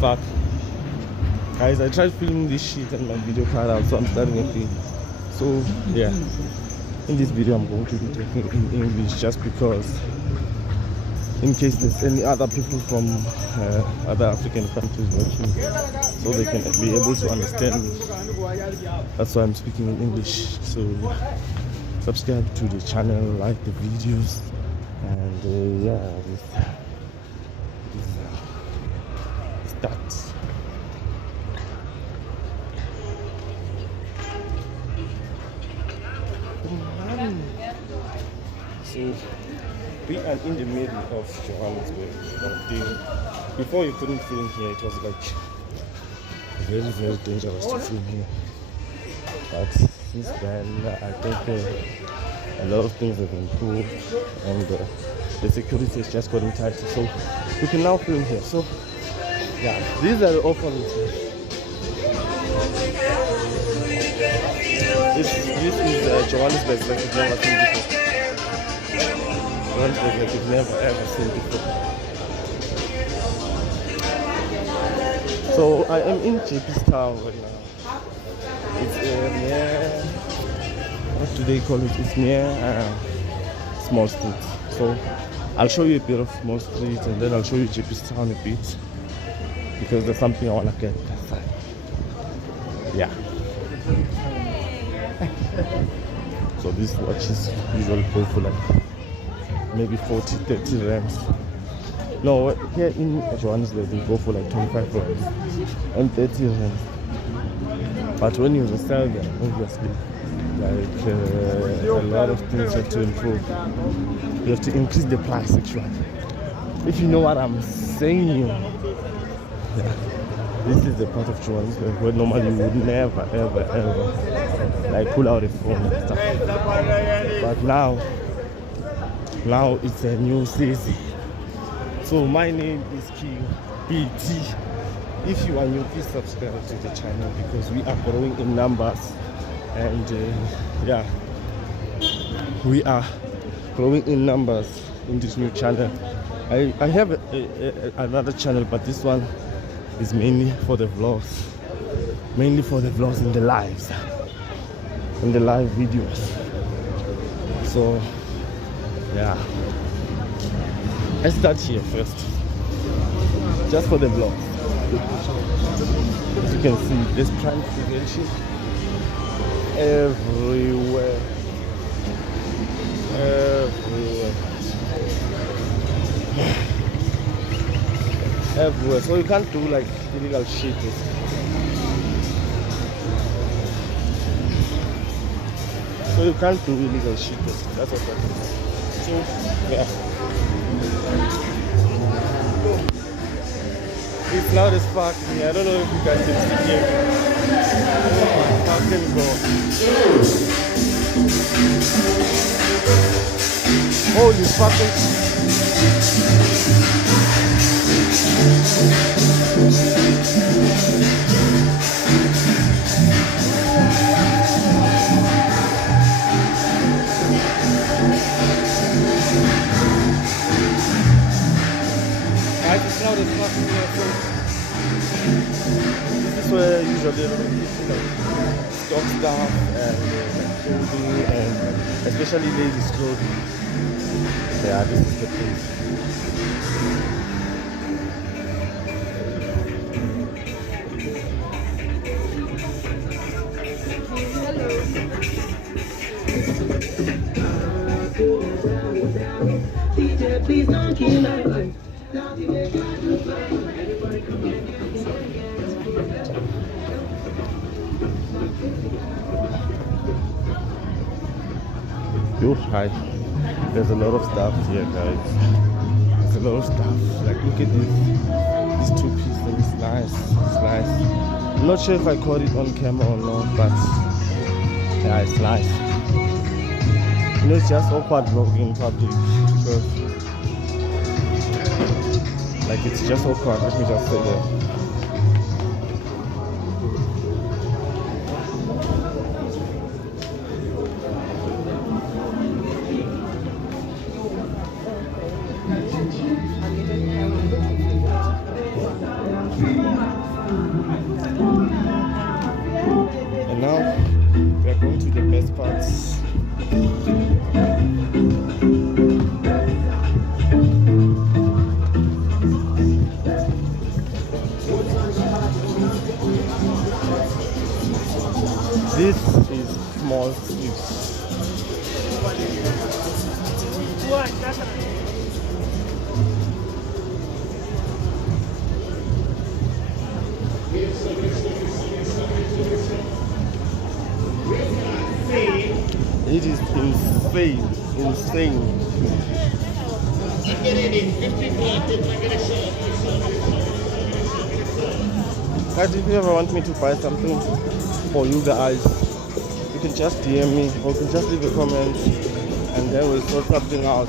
fuck? Guys, I tried filming this shit and my video cut out, so I'm starting again. So yeah, in this video I'm going to be talking in English just because, in case there's any other people from other African countries watching, so they can be able to understand me. That's why I'm speaking in English. So subscribe to the channel, like the videos, and yeah, this starts. So we are in the middle of Johannesburg. Before you couldn't film here, it was like very, very dangerous to film here. But since then, I think a lot of things have improved, and the security has just gotten tighter. So we can now film here. So yeah, these are the orphans. This is Johannesburg, like you've never seen before. Johannesburg, like you've never ever seen before. So I am in JP's town right now. It's near, what do they call it? It's near Small Street. So I'll show you a bit of Small Street, and then I'll show you JP's town a bit, because there's something I want to get that side. Yeah. So these watches usually go for like maybe 40, 30 rands. No, here in Johannesburg they go for like 25 rands and 30 rands. But when you resell them, obviously, like a lot of things have to improve. You have to increase the price actually. If you know what I'm saying. Yeah. This is the part of Johannesburg where normally you would never, ever, ever like pull out a phone and stuff. But now it's a new city. So my name is King BT. If you are new, please subscribe to the channel because we are growing in numbers, and yeah, we are growing in numbers in this new channel. I have another channel, but this one is mainly for the vlogs, in the lives, in the live videos. So yeah, let's start here first, just for the vlogs. As you can see, there's prime prevention everywhere. So you can't do like illegal shit. So you can't do illegal shit. That's what that is. So yeah, it's loud as fuck here. I don't know if you guys can see here. Fucking go. Holy fucking. It's loud as fuck here, so this is where usually like stock stuff and clothing, and especially ladies' clothing. Yeah, this is the place. Please don't kill my life. Yo, hi. There's a lot of stuff here, guys. There's a lot of stuff. Like, look at these two pieces. It's nice. It's nice. I'm not sure if I caught it on camera or not, but yeah, it's nice. You know, it's just awkward vlogging in public because, like, it's just awkward. Let me just say that. And now we are going to the best parts. This is small sweets. It is insane. Guys, if you ever want me to buy something for you guys, you can just DM me or you can just leave a comment and then we'll sort something out,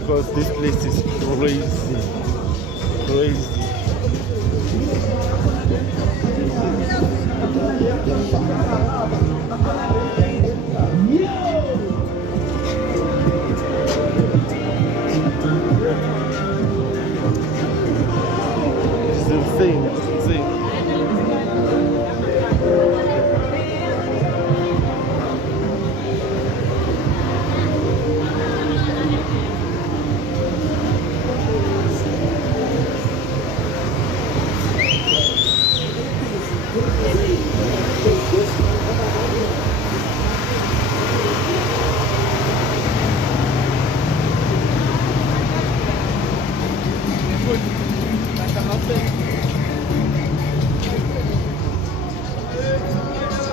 because this place is crazy. It's insane.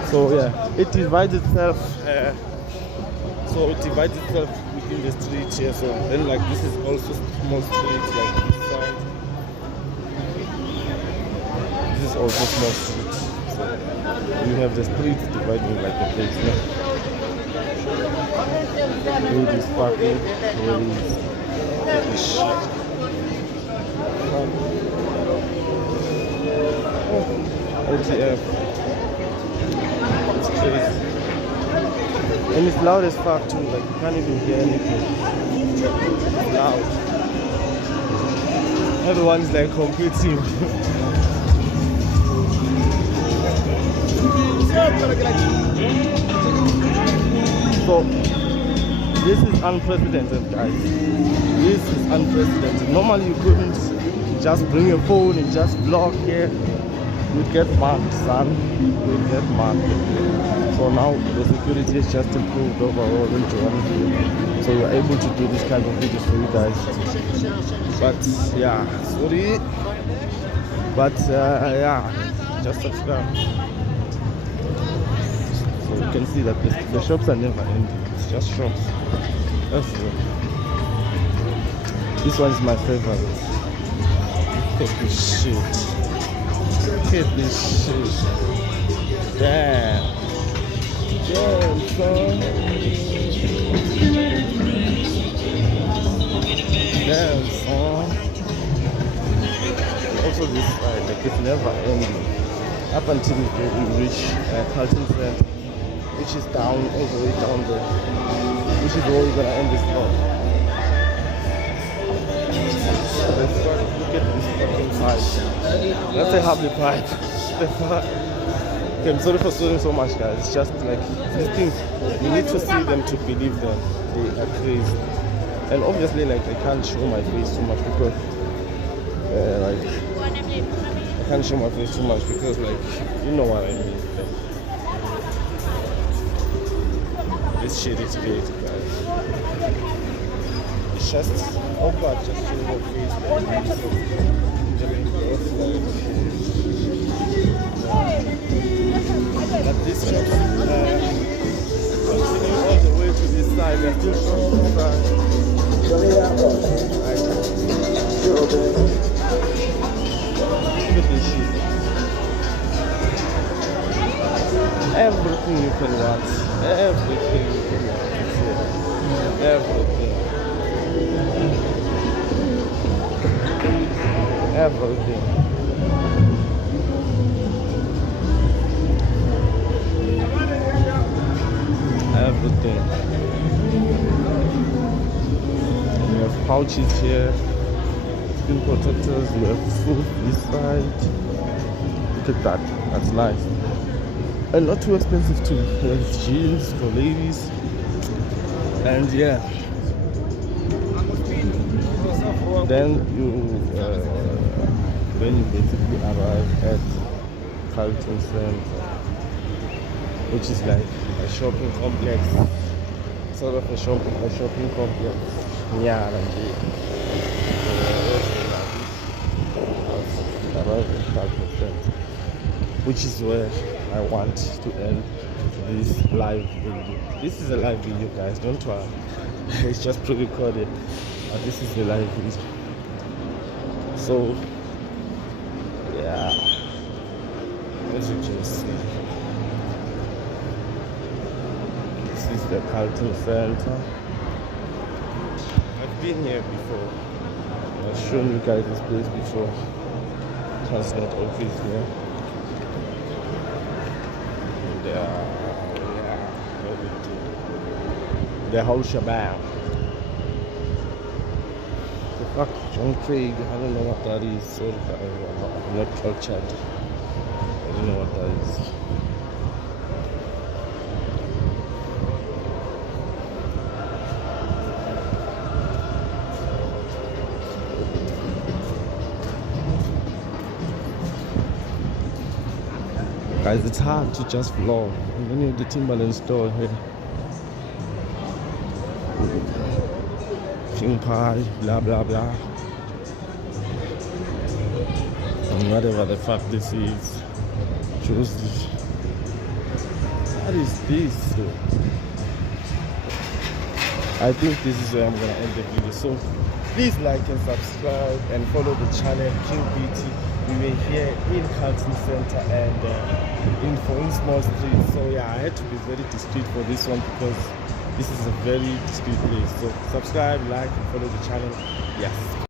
So yeah, it divides itself. Within the street here. So then, like, this is also small street, like this side. This is also small street. So you have the streets dividing like a place. Where is parking? Where is shit? OTF. It's crazy. And it's loud as fuck too, like you can't even hear anything. It's loud. Everyone's like competing. So this is unprecedented, guys. This is unprecedented. Normally you couldn't just bring your phone and just vlog here. You'd get marked, son. You'd get marked. So now the security has just improved overall in Johannesburg. So we're able to do this kind of videos for you guys. But yeah, sorry. But yeah, just subscribe. So you can see that the shops are never ending. It's just shops. This one is my favorite. Look at this shit. Look at this shit. Damn. Damn, son. Damn, son. Also this side, like it's never ending. Up until we reach Carlton Center, which is down, all the way down there. Which is where we're gonna end this vlog. Look at this fucking pipe. That's a happy pipe. Okay, I'm sorry for swearing so much, guys. It's just like these things, you need to see them to believe them. They are crazy. And obviously, like, I can't show my face too much because like I can't show my face too much because, like, you know what I mean. This shit is great, guys. It's just, oh God, just show your face. But this shop continue all the way to this side. There's still shops on the side. Look at this shit. Everything you can want. Everything you can want. Everything. Everything. Everything. And you have pouches here. screen protectors. You have food this side. Look at that. That's nice. And not too expensive too. You have jeans for ladies. And yeah. Then you basically arrive at Carlton Center, which is like a shopping complex, sort of a shopping complex. Yeah, arrive at Carlton Center, which is where I want to end this live video. This is a live video, guys. Don't try. It's just pre-recorded. This is the live video. So yeah, as you can see, this is the Carlton Center. I've been here before. I've shown you guys this place before. Transport office here. The whole shebang. The fuck, John Craig, I don't know what that is. Sorry, I'm not cultured. I don't know what that is. Guys, it's hard to just vlog. And then you have the Timberland store here. King pie, blah blah blah. And whatever the fuck this is. Joseph. What is this? I think this is where I'm gonna end the video. So please like and subscribe and follow the channel King BT. We were here in Carlton Center and in Small Street. So yeah, I had to be very discreet for this one because this is a very discreet place. So subscribe, like, and follow the channel. Yes.